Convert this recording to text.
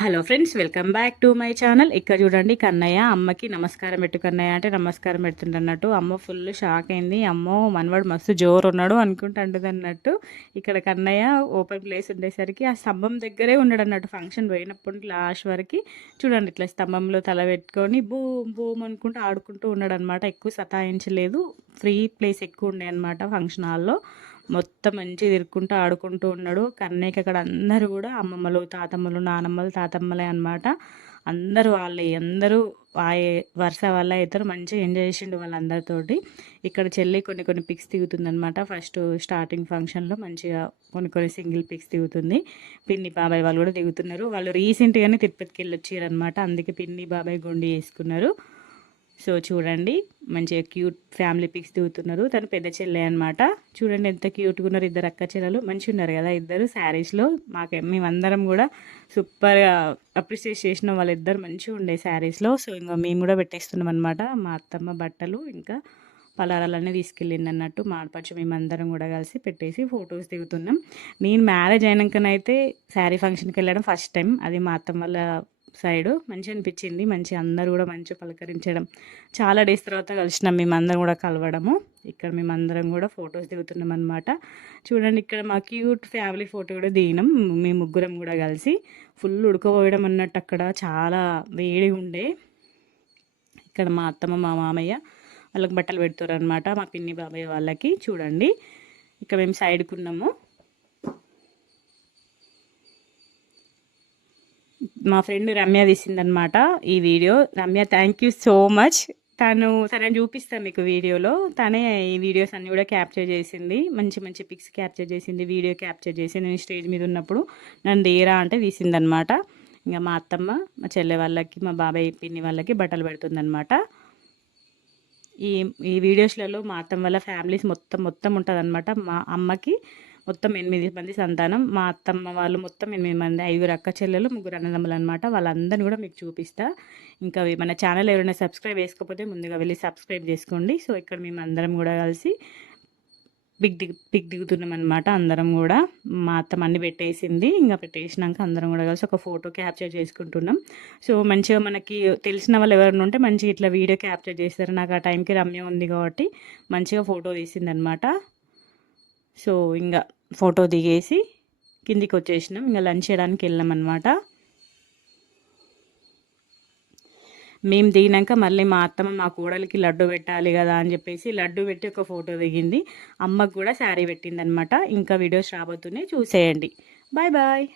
Hello friends, welcome back to my channel. ఇక్కడ చూడండి, కన్నయ్య అమ్మకి నమస్కారం పెట్టు కన్నయ్య అంటే నమస్కారం పెడుతుండన్నట్టు. అమ్మ ఫుల్ షాక్ అయింది. అమ్మో మనవాడు మస్తు జోరు ఉన్నాడు అనుకుంటుంటుంది అన్నట్టు. ఇక్కడ కన్నయ్య ఓపెన్ ప్లేస్ ఉండేసరికి ఆ స్తంభం దగ్గరే ఉన్నాడు అన్నట్టు. ఫంక్షన్ పోయినప్పుడు లాస్ట్ వరకు చూడండి, ఇట్లా స్తంభంలో తల పెట్టుకొని బూమ్ బూమ్ అనుకుంటూ ఆడుకుంటూ ఉన్నాడు అనమాట. ఎక్కువ సతాయించలేదు, ఫ్రీ ప్లేస్ ఎక్కువ ఉండే అనమాట ఫంక్షన్ హాల్లో. మొత్తం మంచిగా తిరుక్కుంటూ ఆడుకుంటూ ఉన్నాడు. కన్నయ్యకి అక్కడ అందరూ కూడా అమ్మమ్మలు, తాతమ్మలు, నానమ్మలు, తాతమ్మలే అనమాట. అందరూ వాళ్ళే, అందరూ వరుస వాళ్ళ ఇద్దరు మంచిగా ఎంజాయ్ చేసిండు వాళ్ళందరితోటి. ఇక్కడ చెల్లి కొన్ని కొన్ని పిక్స్ దిగుతుందనమాట. ఫస్ట్ స్టార్టింగ్ ఫంక్షన్లో మంచిగా కొన్ని సింగిల్ పిక్స్ దిగుతుంది. పిన్ని బాబాయ్ వాళ్ళు కూడా దిగుతున్నారు. వాళ్ళు రీసెంట్గానే తిరుపతికి వెళ్ళి వచ్చారనమాట. అందుకే పిన్ని బాబాయ్ గుండి వేసుకున్నారు. సో చూడండి, మంచిగా క్యూట్ ఫ్యామిలీ పిక్స్ దిగుతున్నారు. తను పెద్ద చెల్లె అనమాట. చూడండి ఎంత క్యూట్గా ఉన్నారు ఇద్దరు అక్క చెల్లెలు. మంచిగా ఉన్నారు కదా ఇద్దరు శారీస్లో. మేమందరం కూడా సూపర్గా అప్రిషియేట్ చేసిన వాళ్ళిద్దరు మంచిగా ఉండే శారీస్లో. సో ఇంకా మేము కూడా పెట్టేస్తున్నాం అనమాట. మా అత్తమ్మ బట్టలు ఇంకా పలారాలన్నీ తీసుకెళ్ళింది అన్నట్టు. మాడపచ్చు మేమందరం కూడా కలిసి పెట్టేసి ఫొటోస్ దిగుతున్నాం. నేను మ్యారేజ్ అయినాకనైతే శారీ ఫంక్షన్కి వెళ్ళడం ఫస్ట్ టైం. అది మా అత్తమ్మ వాళ్ళ సైడు మంచిగా అనిపించింది. మంచి అందరూ కూడా మంచిగా పలకరించడం. చాలా డేస్ తర్వాత కలిసినాం మేమందరం కూడా కలవడము. ఇక్కడ మేమందరం కూడా ఫొటోస్ దిగుతున్నాం అనమాట. చూడండి, ఇక్కడ మా క్యూట్ ఫ్యామిలీ ఫోటో కూడా దిగినాం. మేము ముగ్గురం కూడా కలిసి ఫుల్ ఉడకపోయడం అన్నట్టు. అక్కడ చాలా వేడిగా ఉండే. ఇక్కడ మా అత్తమ్మ మా మామయ్య వాళ్ళకి బట్టలు పెడుతారు అనమాట. మా పిన్ని బాబాయ్ వాళ్ళకి. చూడండి, ఇక్కడ మేము సైడ్కి ఉన్నాము. మా ఫ్రెండ్ రమ్య తీసిందనమాట ఈ video. Ramya, thank you so much. తనని చూపిస్తాను మీకు వీడియోలో. తనే ఈ వీడియోస్ అన్నీ కూడా క్యాప్చర్ చేసింది. మంచి మంచి పిక్స్ క్యాప్చర్ చేసింది, వీడియో క్యాప్చర్ చేసింది. నేను స్టేజ్ మీద ఉన్నప్పుడు నన్ను దేరా అంటే తీసిందనమాట. ఇంకా మా అత్తమ్మ మా చెల్లె వాళ్ళకి, మా బాబాయ్ పిన్ని వాళ్ళకి బట్టలు పెడుతుందనమాట. ఈ ఈ వీడియోస్లలో మా అత్తమ్మ వాళ్ళ ఫ్యామిలీస్ మొత్తం ఉంటుందన్నమాట. మా అమ్మకి మొత్తం 8 మంది సంతానం. మా అత్తమ్మ వాళ్ళు మొత్తం 8 మంది, 5 అక్క చెల్లెలు, 3 అన్నదమ్ములు అనమాట. వాళ్ళందరినీ కూడా మీకు చూపిస్తా. ఇంకా మన ఛానల్ ఎవరైనా సబ్స్క్రైబ్ చేసుకోకపోతే ముందుగా వెళ్ళి సబ్స్క్రైబ్ చేసుకోండి. సో ఇక్కడ మేము అందరం కూడా కలిసి పిక్ దిగుతున్నాం అనమాట. అందరం కూడా మా అత్తమ్మ అన్ని పెట్టేసింది. ఇంకా పెట్టేసినాక అందరం కూడా కలిసి ఒక ఫోటో క్యాప్చర్ చేసుకుంటున్నాం. సో మంచిగా మనకి తెలిసిన వాళ్ళు ఎవరైనా ఉంటే మంచిగా ఇట్లా వీడియో క్యాప్చర్ చేస్తారు. నాకు ఆ టైంకి రమ్య ఉంది కాబట్టి మంచిగా ఫోటో తీసిందనమాట. సో ఇంకా ఫోటో దిగేసి కిందికి వచ్చేసినాం. ఇంకా లంచ్ చేయడానికి వెళ్ళాం అనమాట. మేము దిగినాక మళ్ళీ మా అత్తమ్మ మా కోడలికి లడ్డు పెట్టాలి కదా అని చెప్పేసి లడ్డు పెట్టి ఒక ఫోటో దిగింది. అమ్మకు కూడా శారీ పెట్టింది అనమాట. ఇంకా వీడియోస్ రాబోతున్నాయి, చూసేయండి. Bye bye.